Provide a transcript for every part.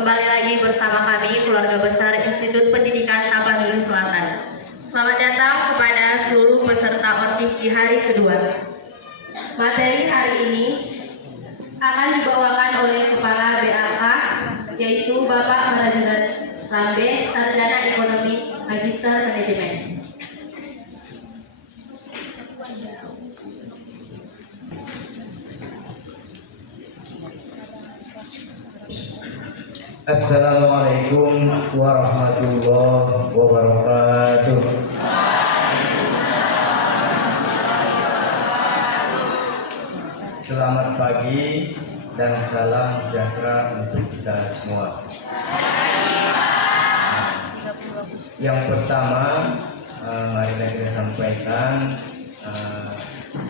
Kembali lagi bersama kami, keluarga besar Institut Pendidikan Tapanuli Selatan. Selamat datang kepada seluruh peserta ORDIK di hari kedua. Materi hari ini akan dibawakan oleh Kepala BAK, yaitu Bapak Manajemen Rambe, Sarjana Ekonomi, Magister Manajemen. Assalamualaikum warahmatullahi wabarakatuh. Selamat pagi dan salam sejahtera untuk kita semua. Yang pertama, mari kita sampaikan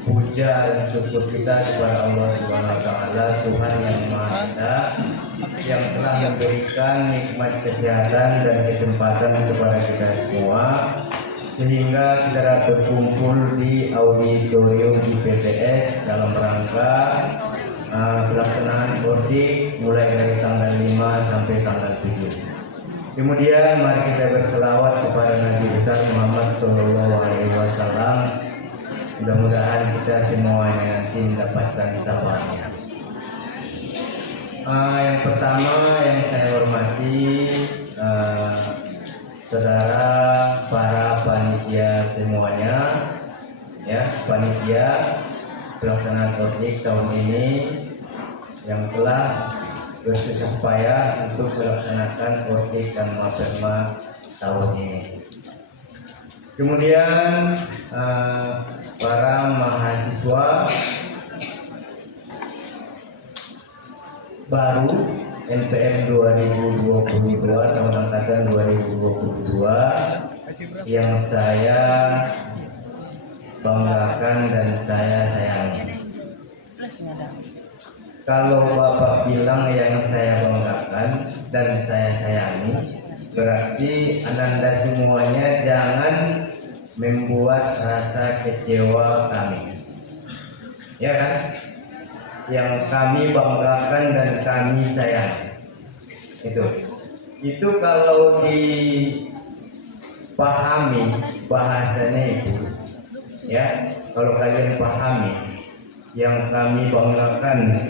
puja dan syukur kita kepada Allah Subhanahu wa taala, Tuhan yang Maha Esa, yang telah memberikan nikmat kesehatan dan kesempatan kepada kita semua sehingga kita dapat berkumpul di auditorium IPTS dalam rangka pelaksanaan ORDIK mulai dari tanggal 5 sampai tanggal 7. Kemudian mari kita berselawat kepada Nabi besar Muhammad SAW. Mudah-mudahan kita semuanya nanti mendapatkan syafaatnya. Yang pertama yang saya hormati saudara para panitia semuanya, ya, panitia pelaksanaan ORDIK tahun ini yang telah bersusah payah untuk melaksanakan ORDIK dan Mapelma tahun ini. Kemudian para mahasiswa baru NPM 2022 tahun angkatan 2022 yang saya banggakan dan saya sayangi. Kalau Bapak bilang yang saya banggakan dan saya sayangi, berarti Ananda semuanya jangan membuat rasa kecewa kami, ya kan? Yang kami banggakan dan kami sayang itu kalau dipahami bahasanya itu, ya, kalau kalian pahami yang kami banggakan,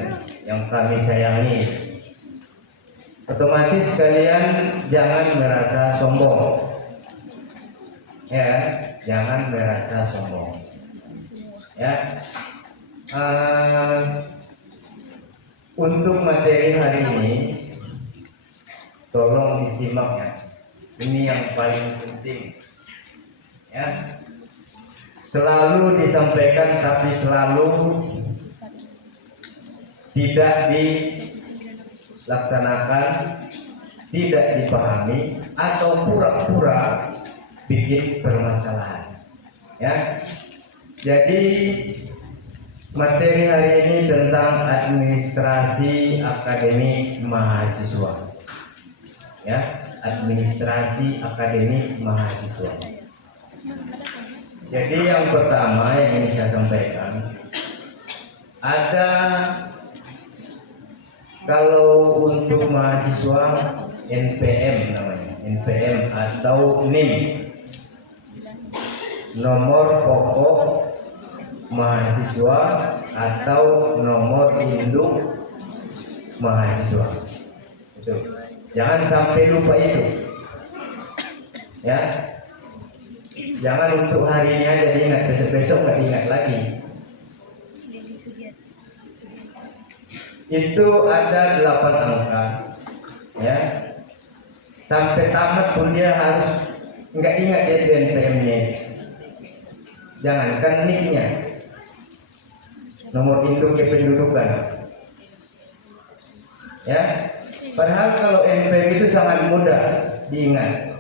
yang kami sayangi, otomatis kalian jangan merasa sombong, ya, jangan merasa sombong, ya. Untuk materi hari ini tolong disimak, ya. Ini yang paling penting, ya. Selalu disampaikan tapi selalu tidak dilaksanakan, tidak dipahami, atau pura-pura bikin permasalahan, ya. Jadi materi hari ini tentang administrasi akademik mahasiswa, ya, administrasi akademik mahasiswa. Jadi yang pertama yang ingin saya sampaikan, ada kalau untuk mahasiswa NPM namanya, NPM atau NIM, nomor pokok mahasiswa atau nomor induk mahasiswa. Itu. Jangan sampai lupa itu, ya. Jangan untuk hari ini aja diingat, besok-besok nggak diingat lagi. Itu ada 8 angka, ya. Sampai tamat pun dia harus nggak ingat ya NPM-nya. Jangankan NIK-nya, nomor induk kependudukan, ya. Padahal kalau NPM itu sangat mudah diingat.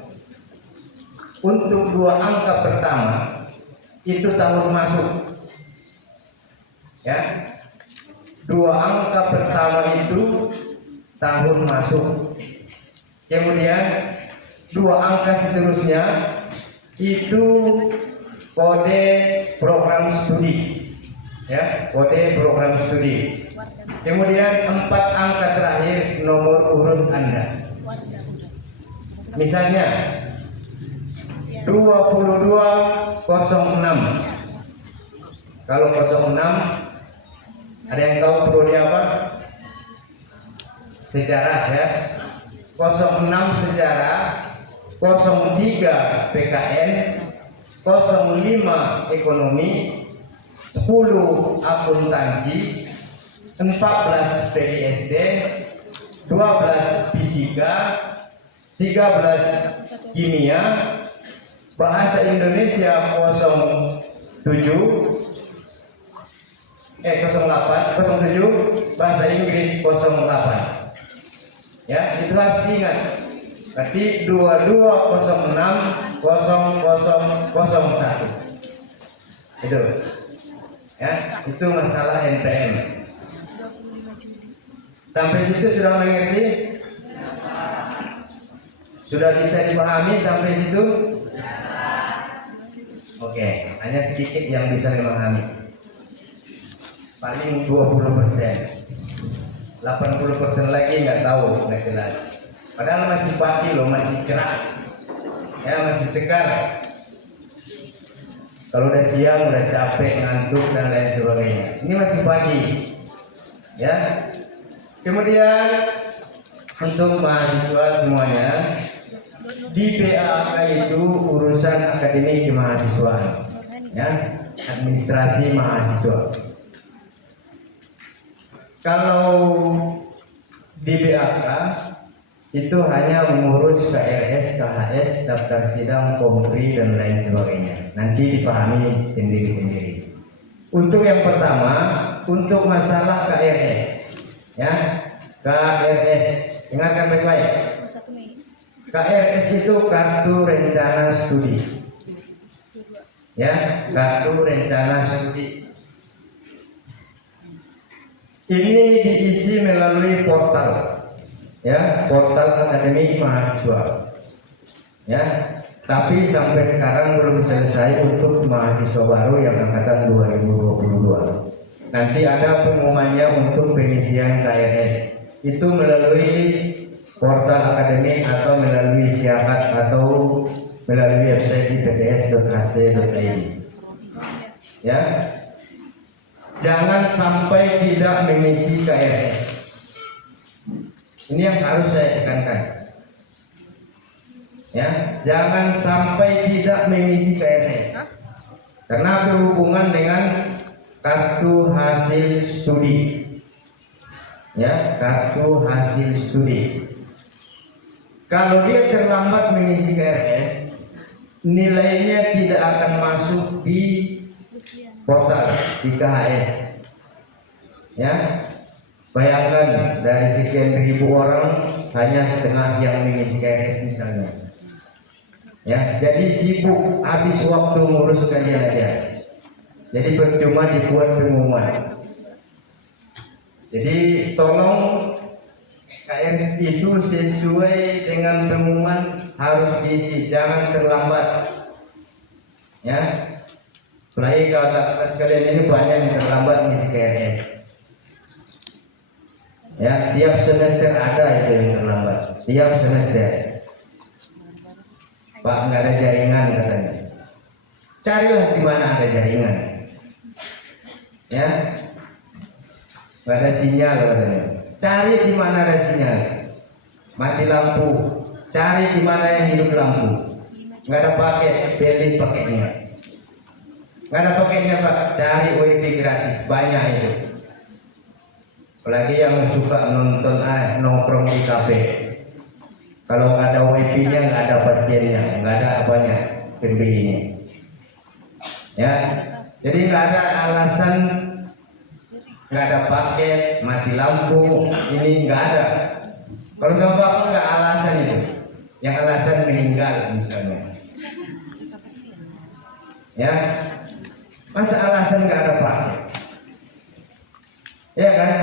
Untuk 2 angka pertama itu tahun masuk, ya. 2 angka pertama itu tahun masuk. Kemudian 2 angka seterusnya itu kode program studi, ya, kode program studi. Kemudian 4 angka terakhir nomor urut Anda. Misalnya 2206. Kalau 06 ada yang tahu prodi apa? Sejarah ya. 06 sejarah, 03 PKN, 05 ekonomi, 10 akuntansi, 14 PISD, 12 fisika, 13 kimia, bahasa Indonesia 07, bahasa Inggris 08. Ya, itu harus diingat. Berarti 22060001. Itu. Ya, itu masalah NPM. Sampai situ sudah mengerti? Sudah bisa dipahami sampai situ? Oke, hanya sedikit yang bisa memahami. Paling 20%. 80% lagi nggak tahu, nggak jelas. Padahal masih pagi loh, masih cerah, ya masih segar. Kalau udah siang, udah capek, ngantuk dan lain sebagainya. Ini masih pagi, ya. Kemudian untuk mahasiswa semuanya, di PAK itu urusan akademik kemahasiswaan, ya, administrasi mahasiswa. Kalau di BAK itu hanya mengurus KRS, KHS, daftar sidang, kompri dan lain sebagainya. Nanti dipahami sendiri-sendiri. Untuk yang pertama, untuk masalah KRS, ya, KRS, ingatkan baik-baik. KRS itu kartu rencana studi, ya, kartu rencana studi. Ini diisi melalui portal, ya, portal akademik mahasiswa, ya. Tapi sampai sekarang belum selesai untuk mahasiswa baru yang angkatan 2022. Nanti ada pengumumannya untuk pengisian KRS. Itu melalui portal akademik atau melalui siakat atau melalui website ipts.ac.id. Ya. Jangan sampai tidak mengisi KRS. Ini yang harus saya tekankan. Ya, jangan sampai tidak mengisi KRS. Karena berhubungan dengan kartu hasil studi. Ya, kartu hasil studi. Kalau dia terlambat mengisi KRS, nilainya tidak akan masuk di portal di KHS. Ya, bayangkan dari sekian ribu orang hanya setengah yang mengisi KRS misalnya. Ya, jadi sibuk, habis waktu ngurus kalian aja. Jadi percuma dibuat pengumuman. Jadi tolong KRS itu sesuai dengan pengumuman harus diisi, jangan terlambat. Ya. Apalagi kalau kelas kalian ini banyak yang terlambat mengisi KRS. Ya, tiap semester ada itu yang terlambat. Tiap semester. Pak, nggak ada jaringan katanya. Carilah di mana ada jaringan. Ya, nggak ada sinyal katanya. Cari di mana ada sinyal. Mati lampu. Cari di mana yang hidup lampu. Nggak ada paket, beli paketnya. Nggak ada paketnya Pak, cari WiFi gratis, banyak itu. Apalagi yang suka nonton nongkrong di kafe. Kalau nggak ada WiFi-nya, nggak ada pasiennya, nggak ada apanya, pembelinya. Ya, jadi nggak ada alasan, nggak ada paket, mati lampu, ini nggak ada. Kalau sama Bapak nggak alasan itu, yang alasan meninggal misalnya. Ya. Masa alasan nggak ada paket? Ya kan?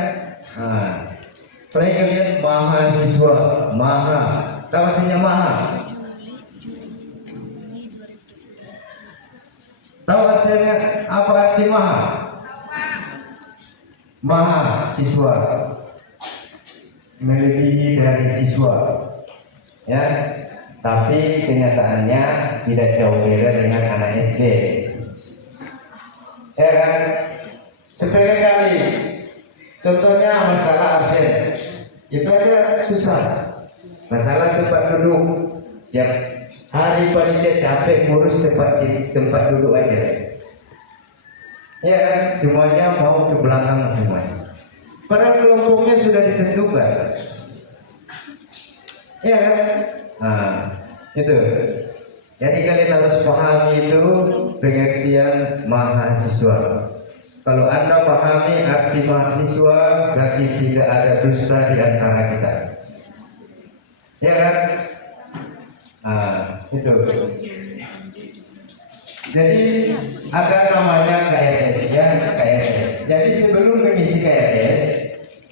Nah, apalagi kalian mahasiswa, maha, tahu artinya maha? Tahu artinya apa arti maha? mahasiswa, melebihi dari siswa, ya. Tapi kenyataannya tidak jauh beda dengan anak SD, ya kan? Sepele kali, contohnya masalah absen, itu aja susah. Masalah tempat duduk, ya hari panitia capek ngurus tempat duduk aja, ya kan? Semuanya mau ke belakang semuanya. Padahal kelompoknya sudah ditentukan, ya kan? Nah, itu. Jadi kalian harus pahami itu pengertian mahasiswa. Kalau Anda pahami arti mahasiswa, berarti tidak ada dusta di antara kita. Ya kan? Nah, itu. Jadi ada namanya KRS, ya, KRS. Jadi sebelum mengisi KRS,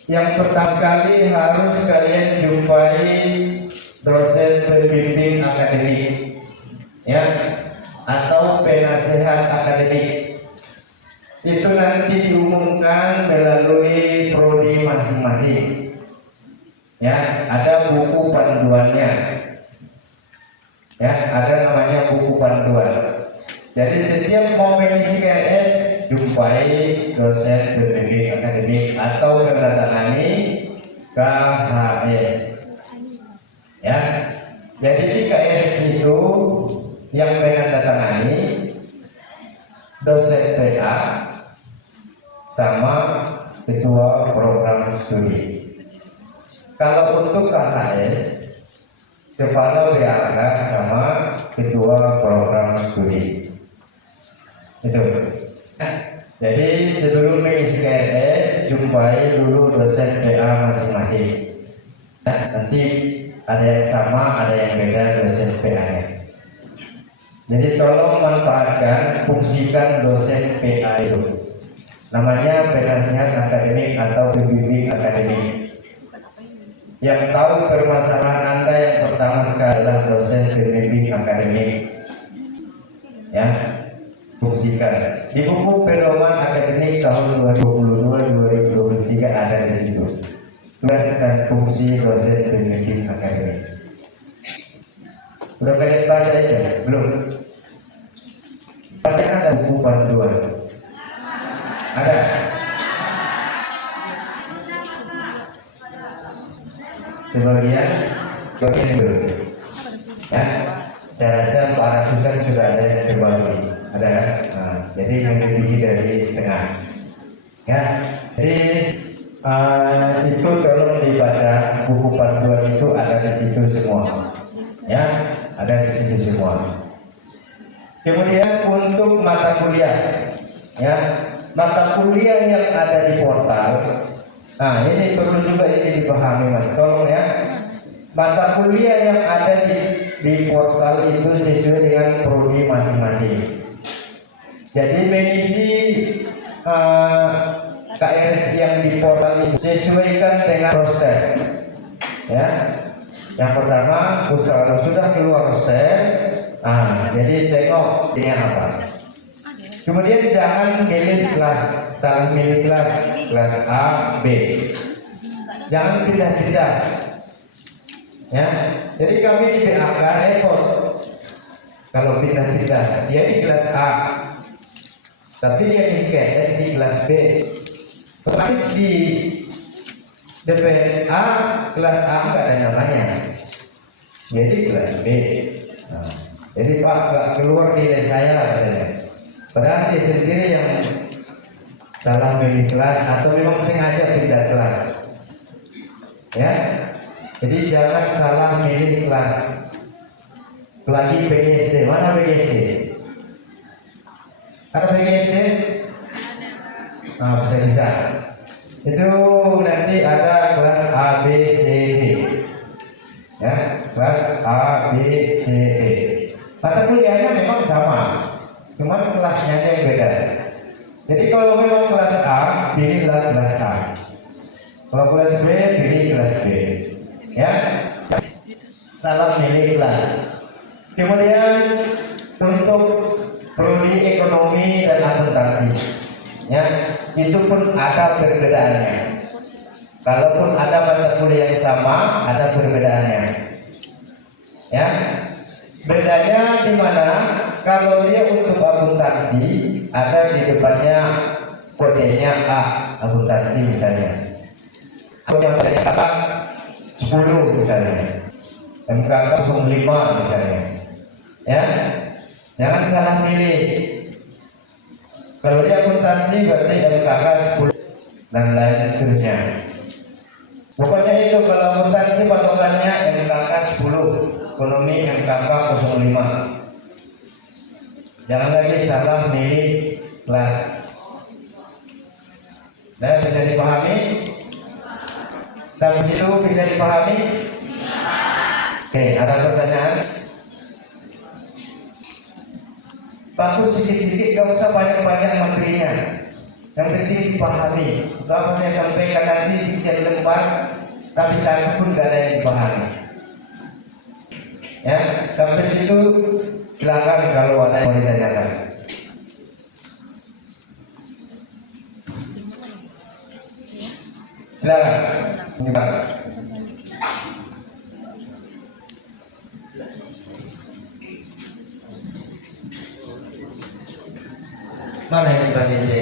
yang pertama kali harus kalian jumpai dosen pembimbing akademik, ya, atau penasehat akademik. Itu nanti diumumkan melalui prodi masing-masing, ya. Ada buku panduannya, ya, ada namanya buku panduan. Jadi setiap mau mengisi KRS, jumpai dosen pembimbing akademik atau menandatangani KHS, ya. Jadi di KRS itu yang menandatangani dosen PA sama ketua program studi. Kalau untuk KHS, kepala BAK sama ketua program studi. Itu. Nah, jadi sebelum mengisi KRS, jumpai dulu dosen PA masing-masing. Nah, nanti ada yang sama, ada yang beda dosen PA-nya. Jadi tolong manfaatkan, fungsikan dosen PA itu. Namanya penasehat akademik atau pembimbing akademik. Yang tahu permasalahan Anda yang pertama sekali adalah dosen pembimbing akademik, ya. Fungsikan. Di buku pedoman akademik tahun 2022-2023 ada di situ. Tugas dan fungsi dosen pembimbing akademik. Udah kalian baca itu? Belum? Padahal ada buku panduan. Ada? Sebagian dulu. Ya, saya rasa Pak Ratusan sudah ada yang terbagi. Ada, nah, jadi melebihi dari setengah. Ya, jadi itu tolong dibaca, buku panduan itu ada di situ semua. Ya, ada di situ semua. Kemudian untuk mata kuliah, ya, mata kuliah yang ada di portal. Nah, ini perlu juga ini dipahami, Mas. Tolong ya. Mata kuliah yang ada di portal itu sesuai dengan prodi masing-masing. Jadi mengisi KRS yang di portal itu sesuaikan dengan roster. Ya. Yang pertama, kalau sudah keluar roster, jadi tengok ini apa. Kemudian jangan milih kelas, salah milih kelas A, B. Jangan pindah-pindah. Ya, jadi kami di PAK repot kalau pindah-pindah. Dia di kelas A, tapi dia di KRS di kelas B. Habis di DPA kelas A nggak ada namanya, jadi kelas B. Nah, jadi Pak nggak keluar nilai saya katanya. Padahal dia sendiri yang salah pilih kelas atau memang sengaja pindah kelas. Ya, jadi jangan salah milih kelas. Lagi PGSD, mana PGSD? Ada PGSD? Nah, bisa. Itu nanti ada kelas A, B, C, D. Ya, kelas A, B, C, D. Mata kuliahnya memang sama, cuman kelasnya aja yang beda. Jadi kalau memang kelas A, pilihlah kelas A. Kalau kelas B, pilih kelas B. Ya, salah milih kelas. Kemudian untuk prodi ekonomi dan akuntansi. Ya, itu pun ada perbedaannya. Kalaupun ada mata kuliah yang sama, ada perbedaannya. Ya, bedanya di mana? Kalau dia untuk akuntansi, ada di depannya kodenya A, akuntansi misalnya. Kalau yang tanya apa? 10 misalnya, MKK 05 misalnya. Ya, jangan salah pilih. Kalau dia akuntansi berarti MKK 10 dan lain seterusnya. Pokoknya itu kalau akuntansi patokannya MKK 10, ekonomi MKK 05. Jangan lagi salah milih kelas. Nah, bisa dipahami? Sampai situ bisa dipahami? Oke, ada pertanyaan? Bagus sedikit-sedikit, gak usah banyak-banyak materinya. Yang penting dipahami. Kalau saya sampaikan nanti sekian lembar, tapi satu pun gak ada yang dipahami. Ya, sampai situ silakan kalau ada yang mau ditanyakan. Silakan. Silakan. Mana yang dibagi ini?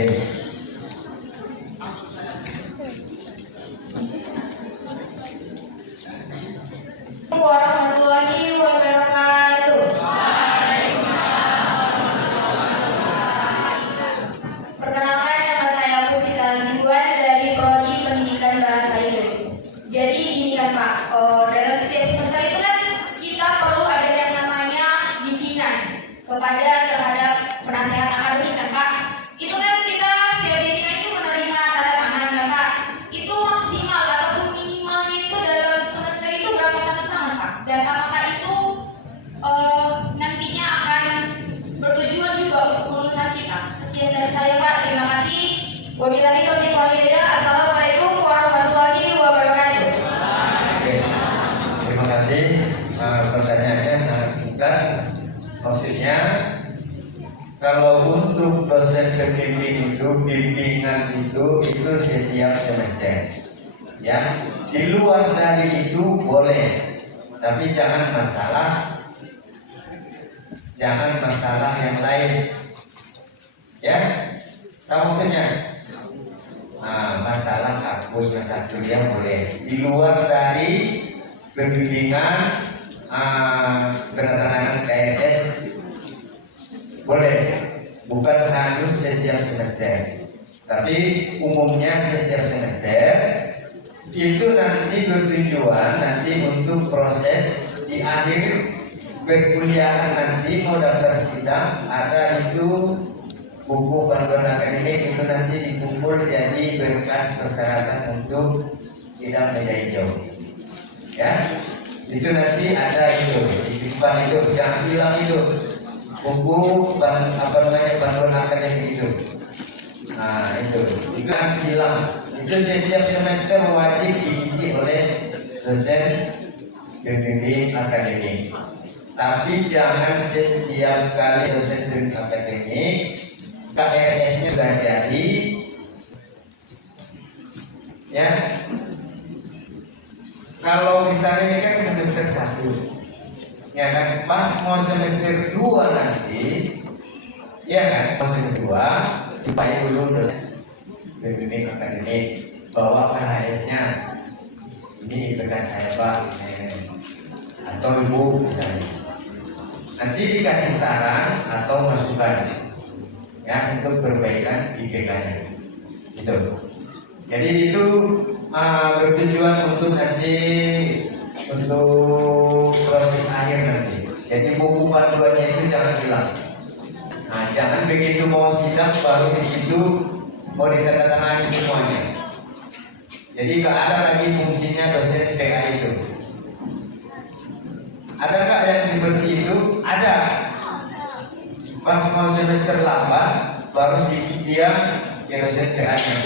Warahmatullahi wabarakatuh. Perkenalkan, nama saya Pusita Sibuan dari Prodi Pendidikan Bahasa Inggris. Jadi gini kan Pak, dalam setiap semester itu kan kita perlu ada yang namanya bimbingan kepada terhadap penasehat akademik kan Pak. Itu kan kita setiap bimbingan itu menerima tanda tangan kan Pak. Itu maksimal ataupun minimalnya itu dalam semester itu berapa tanda tangan Pak? Dan apakah itu nantinya akan bertujuan juga untuk lulusan kita? Sekian dari saya Pak, terima kasih. Wabillahi taufiq wal hidayah. Assalamualaikum warahmatullahi wabarakatuh. Oke, terima kasih. Pertanyaannya sangat singkat. Maksudnya, kalau untuk dosen pembimbing itu, bimbingan itu setiap semester. Ya, di luar dari itu boleh, tapi jangan masalah yang lain. Ya, tahu maksudnya? Masalah hapus masalah kuliah boleh. Di luar dari pembimbingan penandatanganan KRS boleh, bukan harus setiap semester, tapi umumnya setiap semester. Itu nanti bertujuan nanti untuk proses di akhir perkuliahan nanti mau daftar sidang, ada itu buku panduan akademik itu nanti dikumpul jadi berkas persyaratan untuk sidang meja hijau. Ya, itu nanti ada itu di depan itu, jangan hilang itu buku panduan akademik itu. Itu akan hilang. Itu setiap semester wajib diisi oleh dosen pembimbing akademik. Tapi jangan setiap kali dosen pembimbing akademik KRS-nya sudah jadi, ya. Kalau misalnya ini kan semester 1, ya kan, pas mau semester 2 nanti, ya kan, mau semester 2 dipakai dulu dosen pembimbing akademik bawa KRS-nya. Ini berkas saya Pak, atau Ibu misalnya. Nanti dikasih saran atau masukan, ya, untuk perbaikan IPK-nya. Gitu. Jadi itu bertujuan untuk nanti untuk proses akhir nanti. Jadi buku panduannya itu jangan hilang. Jangan begitu mau sidang baru di situ mau ditandatangani semuanya. Jadi gak ada lagi fungsinya dosen PA itu. Adakah yang seperti itu? Ada. Pas mau semester 8 baru sibuk dia ke dosen PA-nya.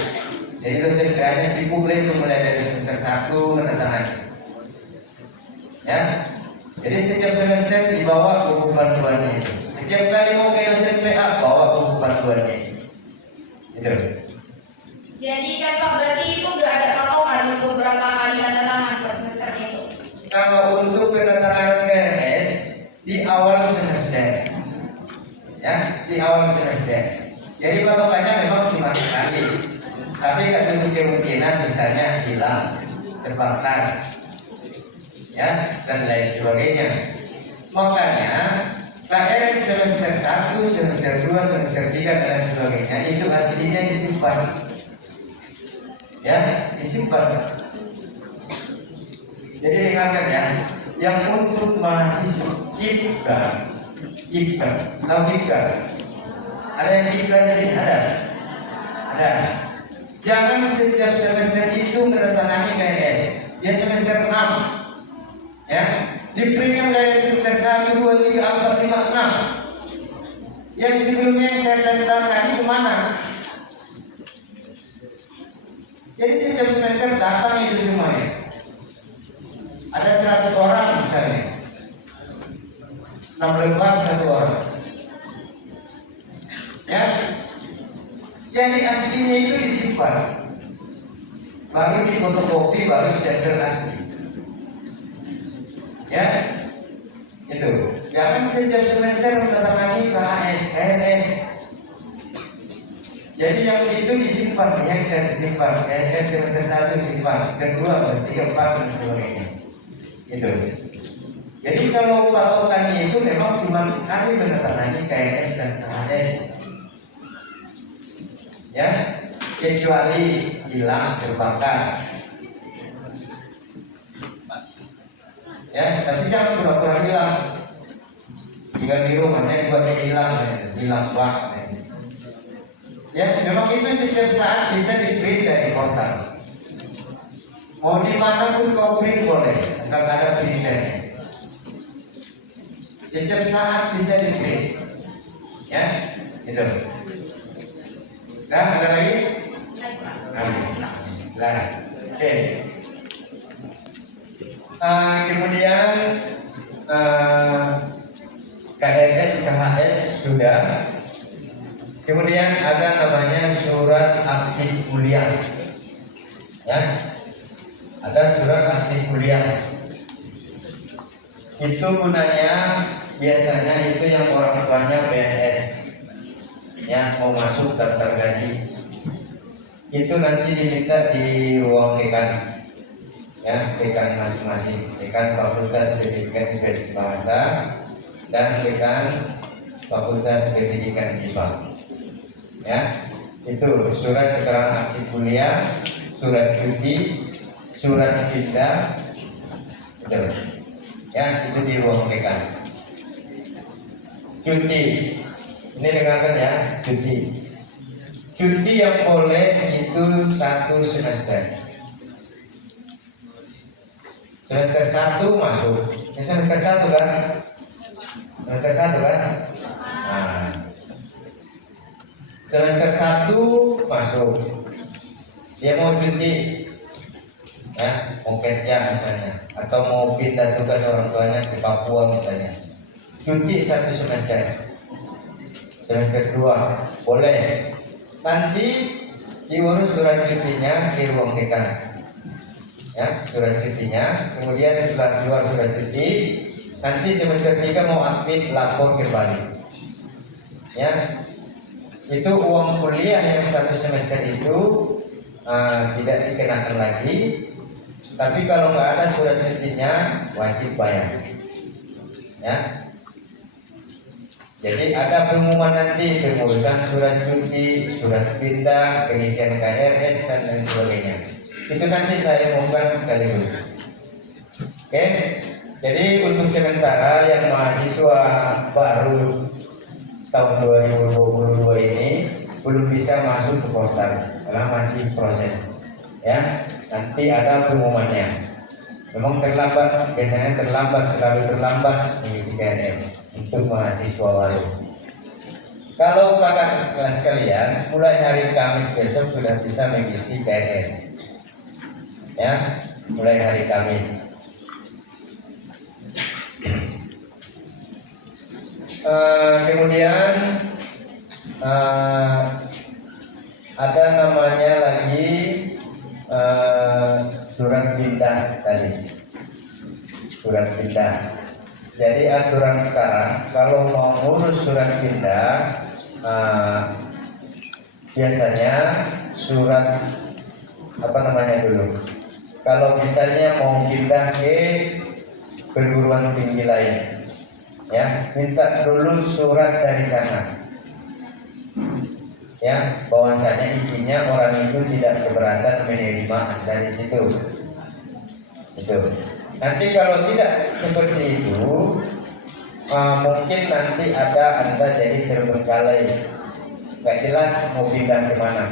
Jadi dosen PA-nya sibuk lagi mulai dari semester 1 menandatangani. Ya. Jadi setiap semester dibawa buku panduannya itu. Setiap kali mau ke dosen PA bawa buku panduannya. Itu. Jadi kan Pak, berarti itu nggak ada patokan untuk berapa kali tanda tangan per semester itu? Kalau untuk pendatangan PNS di awal semester, ya di awal semester. Jadi patokannya memang 5 kali, tapi nggak tentu kemungkinan misalnya hilang, terbakar, ya dan lain sebagainya. Makanya KRS semester 1, semester 2, semester 3 dan sebagainya itu aslinya disimpan, ya disimpan. Jadi dengarkan ya, yang untuk mahasiswa IPK, tahu IPK? Ada yang IPK di sini? Ada. Jangan setiap semester itu menandatangani KRS. Dia semester 6, ya. Di premium dari semester 1, 2, 3, 4, 5, 6. Yang sebelumnya yang saya tandatangani kemana? Jadi setiap semester datang itu semuanya. Ada 100 orang misalnya, 6 lembar 1 orang, ya. Jadi aslinya itu disimpan, baru difotokopi, baru stempel asli, ya. Itu. Jangan setiap semester menandatangani KHS, RS. Jadi yang itu disimpan, yang tidak disimpan, semester 1 simpan, kedua, ketiga, 4 dan sebagainya. Itu. Jadi kalau patokannya itu memang cuma sekali menandatangani KNS dan KHS, ya, kecuali hilang, terbakar, ya. Tapi jangan pura-pura hilang, tinggal di rumahnya juga hilang banget. Ya, memang itu setiap saat bisa di-print dari portal. Mau di mana pun kau print boleh, asal ada printernya. Setiap saat bisa di-print, ya, itu. Nah, ada lagi? Habis. Nah, oke. Kemudian KRS, KHS sudah. Kemudian ada namanya surat aktif kuliah, ya. Ada surat aktif kuliah. Itu gunanya biasanya itu yang orang tuanya PNS, ya, mau masuk daftar gaji. Itu nanti diminta di ruang dekan, ya, dekan masing-masing, dekan Fakultas Pendidikan Spesial Bahasa dan dekan Fakultas Pendidikan IPA. Ya, itu surat keterangan aktif kuliah, surat cuti, surat pindah, betul. Ya, itu di ruang dekan. Cuti, ini dengarkan ya, cuti. Cuti yang boleh itu 1 semester. Semester 1 masuk. Ini semester 1 kan? Semester 1 kan? Nah, semester 1 masuk, dia mau cuti, ya, mau kerja misalnya, atau mau pindah tugas orang tuanya ke Papua misalnya, cuti 1 semester. Semester 2 boleh, nanti diurus surat cutinya di ruang dekan, ya, surat cutinya. Kemudian setelah keluar surat cuti, nanti semester 3 mau aktif, lapor kembali, ya. Itu uang kuliah yang 1 semester itu tidak dikenakan lagi. Tapi kalau nggak ada surat cutinya wajib bayar, ya. Jadi ada pengumuman nanti, pengurusan surat cuti, surat pindah, pengisian KRS dan lain sebagainya. Itu nanti saya umumkan sekaligus. Oke. Jadi untuk sementara yang mahasiswa baru tahun 2022 ini belum bisa masuk ke portal karena masih proses, ya. Nanti ada pengumumannya. Memang terlambat, biasanya terlalu terlambat mengisi KRS untuk mahasiswa baru. Kalau kakak kelas kalian mulai hari Kamis besok sudah bisa mengisi KRS, ya, mulai hari Kamis. Kemudian ada namanya lagi surat pindah tadi, surat pindah. Jadi aturan sekarang kalau mau ngurus surat pindah biasanya surat apa namanya dulu. Kalau misalnya mau pindah ke perguruan tinggi lain, ya minta dulu surat dari sana, ya bahwasanya isinya orang itu tidak keberatan menerima Anda di situ. Itu. Nanti kalau tidak seperti itu, mungkin nanti ada Anda jadi terbengkalai, nggak jelas mau pindah kemana.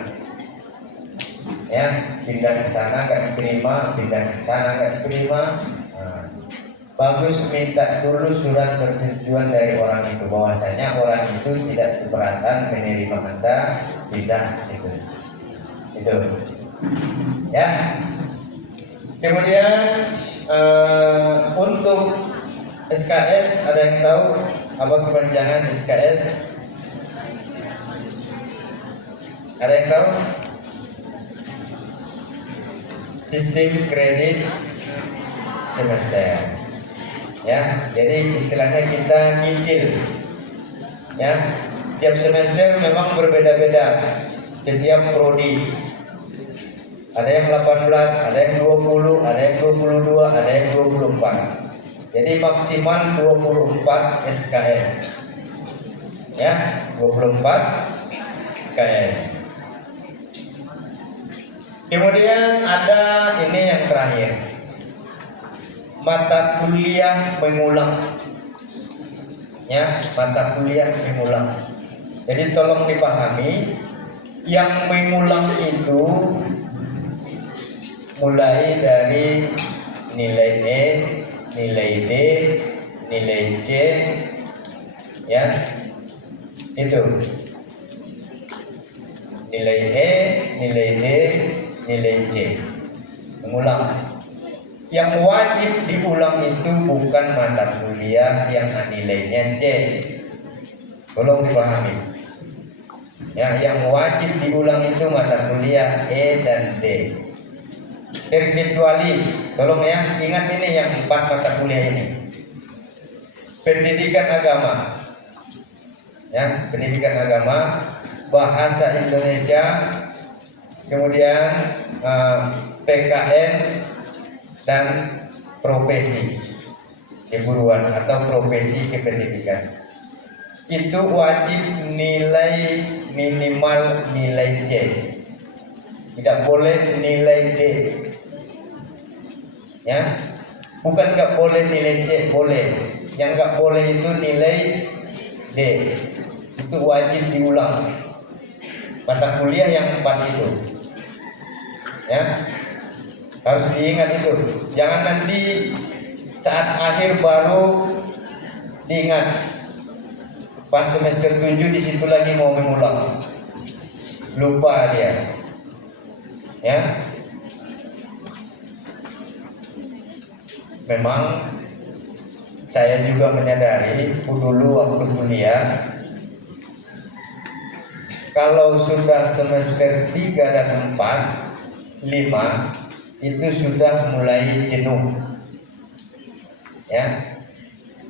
Ya, pindah ke sana nggak diterima, pindah ke sana nggak diterima. Bagus minta dulu surat persetujuan dari orang itu, bahwasanya orang itu tidak keberatan menerima Anda pindah situ. Itu. Ya. Kemudian untuk SKS, ada yang tahu apa kepanjangan SKS? Ada yang tahu? Sistem kredit semester. Ya, jadi istilahnya kita nyicil. Ya, tiap semester memang berbeda-beda setiap prodi. Ada yang 18, ada yang 20, ada yang 22, ada yang 24. Jadi maksimal 24 SKS. Ya, 24 SKS. Kemudian ada ini yang terakhir, mata kuliah mengulang. Ya, mata kuliah mengulang. Jadi tolong dipahami, yang mengulang itu mulai dari nilai E, nilai D, nilai C, ya, itu nilai E, nilai D, nilai C, mengulang. Yang wajib diulang itu bukan mata kuliah yang nilainya C. Tolong dipahami. Ya, yang wajib diulang itu mata kuliah E dan D. Terkecuali, tolong ya, ingat ini yang 4 mata kuliah ini. Pendidikan agama. Ya, pendidikan agama, bahasa Indonesia, kemudian PKN dan profesi keguruan atau profesi kependidikan. Itu wajib nilai minimal nilai C. Tidak boleh nilai D. Ya, bukan nggak boleh nilai C, boleh. Yang nggak boleh itu nilai D. Itu wajib diulang. Mata kuliah yang 4 itu. Ya, harus diingat itu. Jangan nanti saat akhir baru diingat. Pas semester 7 di situ lagi mau mengulang. Lupa dia. Ya. Memang saya juga menyadari dulu waktu kuliah, kalau sudah semester 3 dan 4, 5 itu sudah mulai jenuh. Ya.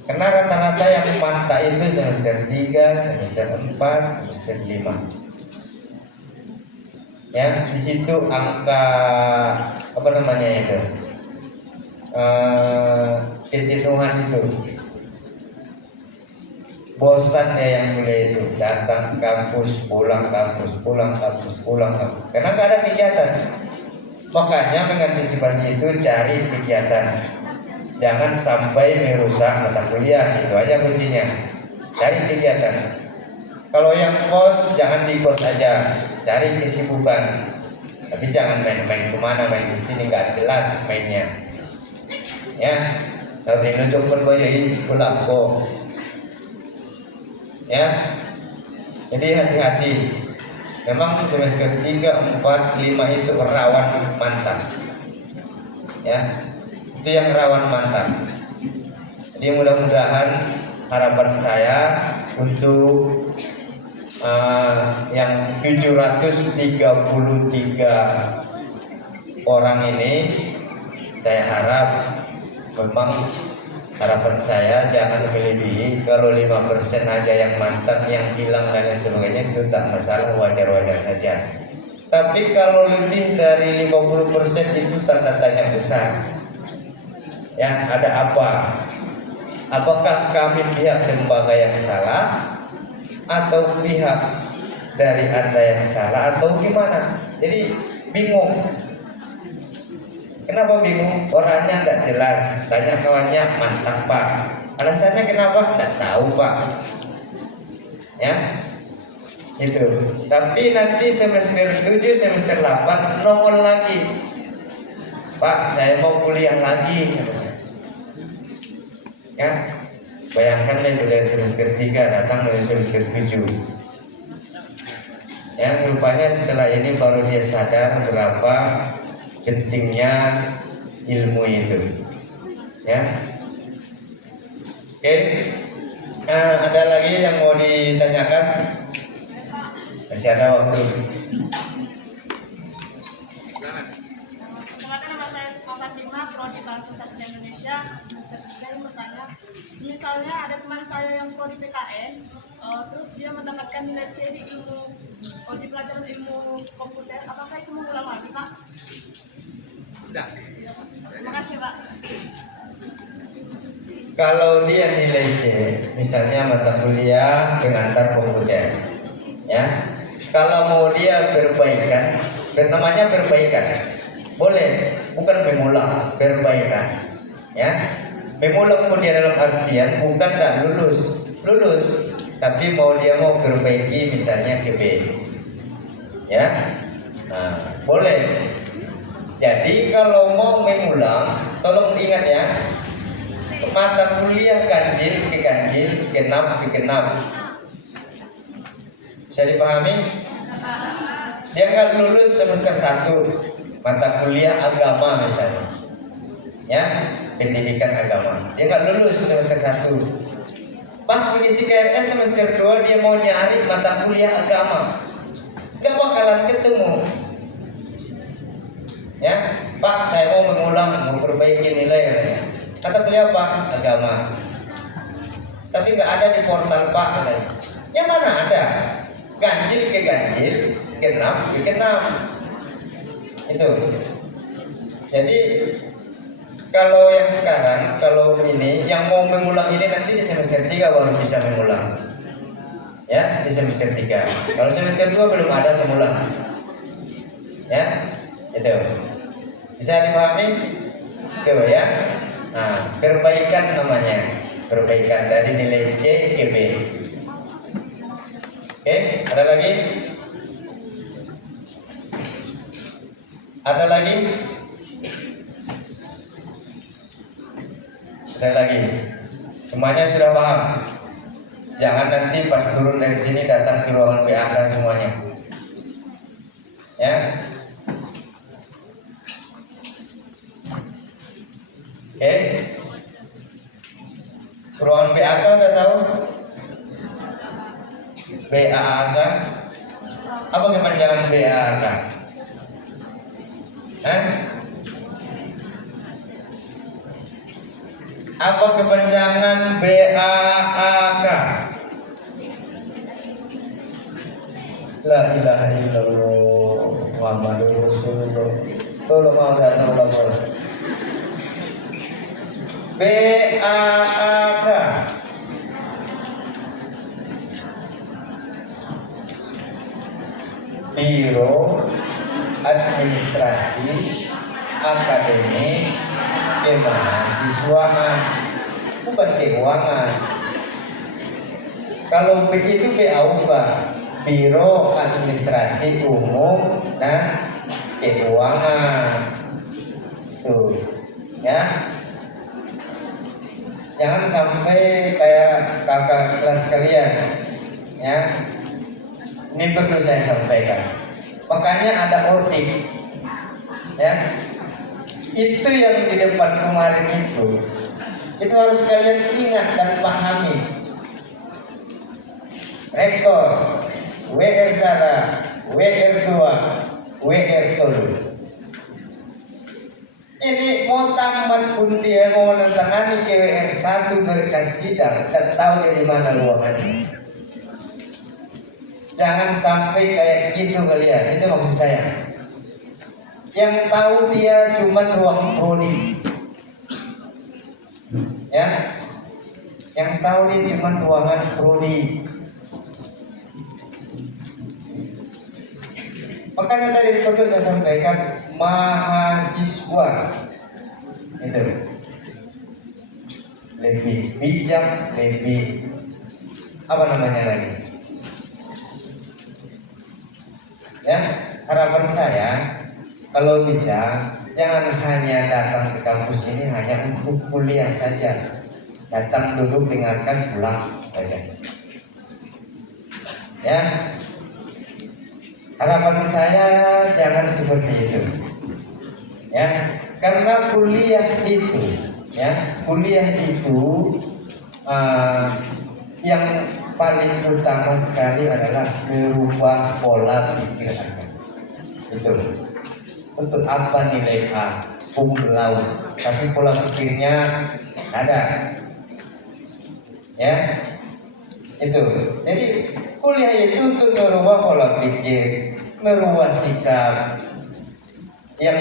Karena rata-rata yang mantap itu semester 3, semester 4, semester 5. Ya, di situ angka apa namanya itu? Kejenuhan itu. Bosan ya yang mulai itu, datang kampus, pulang kampus, pulang kampus, pulang kampus. Karena nggak ada kegiatan. Makanya mengantisipasi itu cari kegiatan. Jangan sampai merusak mata kuliah, itu aja kuncinya. Cari kegiatan. Kalau yang kos, jangan di kos aja, cari kesibukan. Tapi jangan main-main kemana, main di sini nggak jelas mainnya. Ya, kalau dinujuk berboyoi pulang kok. Ya, jadi hati-hati. Memang semester 3, 4, 5 itu rawan mantan. Ya, itu yang rawan mantan. Jadi mudah-mudahan harapan saya untuk yang 733 orang ini, saya harap memang harapan saya jangan melebihi. Kalau 5% aja yang mantap, yang hilang dan lain sebagainya itu tak masalah, wajar-wajar saja. Tapi kalau lebih dari 50% itu tanda tanya besar. Ya, ada apa? Apakah kami pihak lembaga yang salah atau pihak dari Anda yang salah atau gimana? Jadi bingung. Kenapa bingung? Orangnya tidak jelas. Tanya kawannya, mantap Pak. Alasannya kenapa? Tidak tahu Pak. Ya, itu. Tapi nanti semester 7, semester 8 nongol lagi. Pak, saya mau kuliah lagi. Ya, bayangkanlah itu dari semester 3 datang dari semester 7. Ya, rupanya setelah ini baru dia sadar berapa pentingnya ilmu itu. Ya, oke. Ada lagi yang mau ditanyakan? Masih ada waktu. Nama saya Fatimah, Prodi Bahasa Sastra Indonesia semester 3 yang bertanya, misalnya ada teman saya yang prodi PKN, terus dia mendapatkan nilai C di di pelajaran ilmu komputer, apakah itu mengulang lagi Pak? Tidak. Terima kasih Pak. Kalau dia nilai C, misalnya mata kuliah pengantar komputer, ya. Kalau mau dia perbaikan, namanya perbaikan, boleh, bukan mengulang, perbaikan, ya. Mengulang pun dia dalam artian bukan tak lulus, tapi mau perbaiki misalnya ke B, ya. Nah, boleh. Jadi kalau mau mengulang, tolong ingat ya, mata kuliah ganjil ke ganjil, genap ke genap. Bisa dipahami? Dia nggak lulus semester 1 mata kuliah agama misalnya, ya, pendidikan agama. Dia nggak lulus semester 1. Pas mengisi KRS semester 2 dia mau nyari mata kuliah agama, nggak bakalan ketemu. Ya, Pak, saya mau mengulang, mau perbaiki nilai katanya. Kata beliau apa? Agama. Tapi nggak ada di portal Pak katanya. Yang mana ada? Ganjil ke ganjil, genap ke genap. Itu. Jadi kalau yang sekarang, kalau ini yang mau mengulang ini nanti di semester 3 baru bisa mengulang. Ya, di semester 3. Kalau semester 2 belum ada mengulang. Ya, itu. Bisa dipahami? Coba ya. Nah, perbaikan namanya. Perbaikan dari nilai C ke B. Oke, ada lagi? Ada lagi? Ada lagi? Semuanya sudah paham? Jangan nanti pas turun dari sini datang ke ruangan PAK semuanya. Ya. Oke. Ruangan PAK udah tahu? BAAK. Apa kepanjangan BAAK? Apa kepanjangan BAAK? La ilaha illallah Muhammadur Rasulullah. Tolong mau dasar ulama. BAAK. Biro Administrasi Akademik Kemahasiswaan, bukan keuangan. Kalau begitu BAUK, Biro Administrasi Umum dan Keuangan. Tuh, ya. Jangan sampai kayak kakak kelas kalian, ya. Ini perlu saya sampaikan. Makanya ada audit, ya. Itu yang di depan kemarin itu harus kalian ingat dan pahami. Rektor, WR1, WR2, WR3. Ini mau tamat pun dia mau menandatangani ke WR1 berkas sidang, tidak tahu dari mana ruangannya. Jangan sampai kayak gitu kalian, itu maksud saya. Yang tahu dia cuma ruang prodi, ya. Yang tahu dia cuma ruangan prodi. Makanya tadi seperti saya sampaikan, mahasiswa itu lebih bijak, lebih apa namanya lagi? Ya, harapan saya kalau bisa jangan hanya datang ke kampus ini hanya untuk kuliah saja, datang duduk dengarkan pulang saja. Ya. Harapan saya jangan seperti itu, ya, karena kuliah itu yang paling utama sekali adalah merubah pola pikir Anda. Itu untuk apa nilai A, cum laude, tapi pola pikirnya ada, ya. Itu jadi kuliah itu untuk merubah pola pikir, merubah sikap yang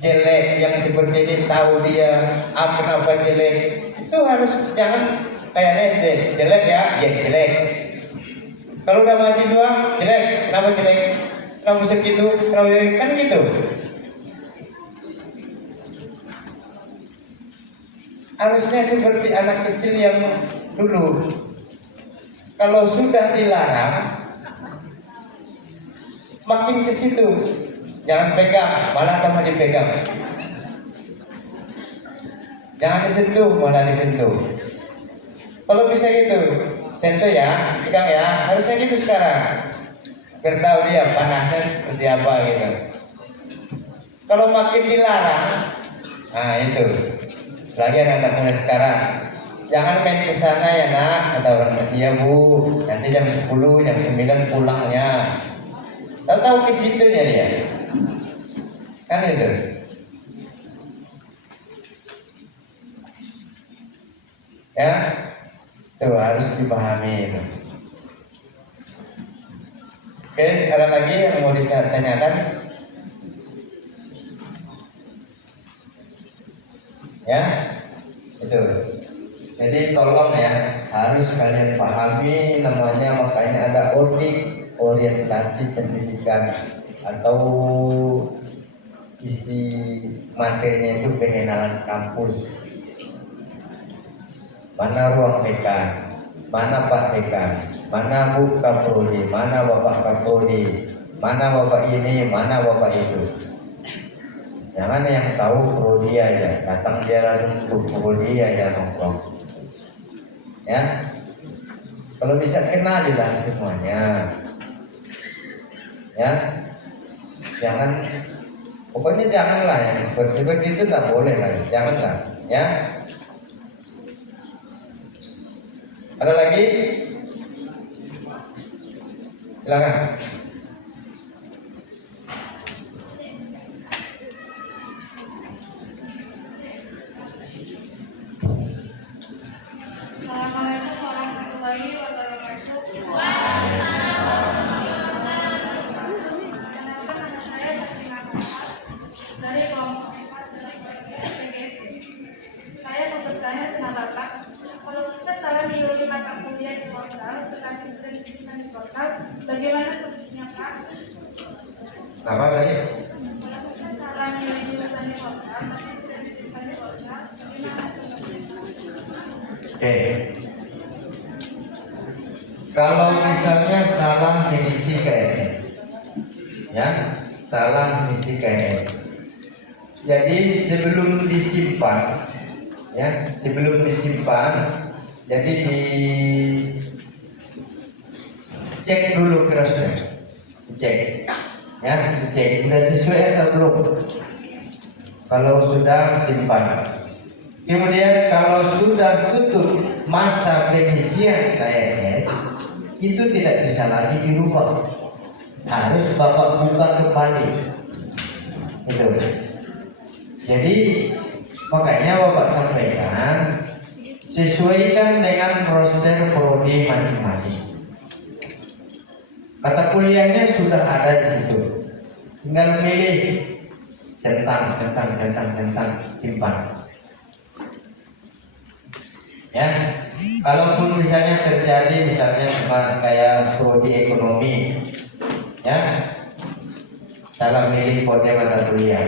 jelek, yang seperti ini tahu dia apa jelek, itu harus jangan kayak SD jelek ya jelek. Kalau udah mahasiswa jelek, kenapa jelek, kenapa segitu, kenapa jelek, kan gitu. Harusnya seperti anak kecil yang dulu. Kalau sudah dilarang, makin ke situ. Jangan pegang, malah tambah dipegang. Jangan disentuh, malah disentuh. Kalau bisa gitu, sentuh ya, pegang ya. Harusnya gitu sekarang. Biar tahu dia panasnya seperti apa gitu. Kalau makin dilarang, nah itu. Lagi anak-anak mulai sekarang. Jangan main ke sana ya nak, kata orang tua. Iya bu, nanti jam 10, jam 9 pulangnya. Tahu-tahu ke situnya dia. Kan itu. Ya, itu harus dipahami itu. Oke, ada lagi yang mau ditanyakan? Ya, itu. Jadi tolong ya, harus kalian pahami namanya, makanya ada ODIK, orientasi pendidikan, atau isi materinya itu pengenalan kampus. Mana ruang PK, mana Pak PK, mana Bu Kaprodi, mana Bapak Kaprodi, mana Bapak ini, mana Bapak itu. Jangan yang tahu prodi aja, datang dia langsung prodi aja nongkrong. Ya, kalau bisa kenalilah semuanya. Ya, jangan, pokoknya janganlah yang seperti itu nggak boleh lagi, janganlah. Ya, ada lagi? Silakan. Assalamualaikum warahmatullahi wabarakatuh. Saya dari kelompok 4 dari PGSD. Saya mau bertanya sama Bapak, kalau kita sekarang di mata kuliah di portal, tetapi pendidikan di portal, bagaimana kondisinya Pak? Apa lagi? Kalau kita sekarang di jurusan di portal, tapi pendidikan di portal, bagaimana kondisinya? Oke. Kalau misalnya salah mengisi KNS, ya, salah mengisi KNS. Jadi sebelum disimpan, ya, jadi dicek dulu kerasnya, dicek, ya, dicek sudah sesuai atau belum. Kalau sudah, simpan. Kemudian kalau sudah tutup masa pengisian KNS, itu tidak bisa lagi dirubah, harus Bapak buka kembali itu. Jadi makanya Bapak sampaikan sesuaikan dengan roster prodi masing-masing. Mata kuliahnya sudah ada di situ, tinggal milih centang, simpan. Ya, kalaupun misalnya terjadi kayak prodi ekonomi, ya, salah milih kode mata kuliah,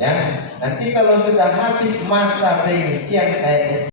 ya. Nanti kalau sudah habis masa pengisian KNS